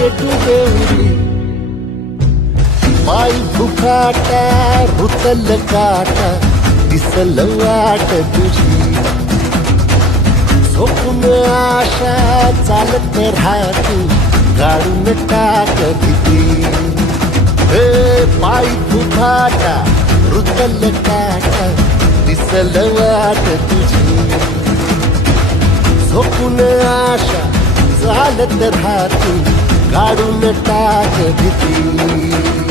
डुबेरी पाय फुकाटा रुतल काटा दिसल वाट तुझी झोपून आशा चालत राहतो गाडून टाक भीती पाय फुकाटा रुतल काटा दिसल वाट तुझी झोपून आशा चालत राहतो गाडून टाक भीती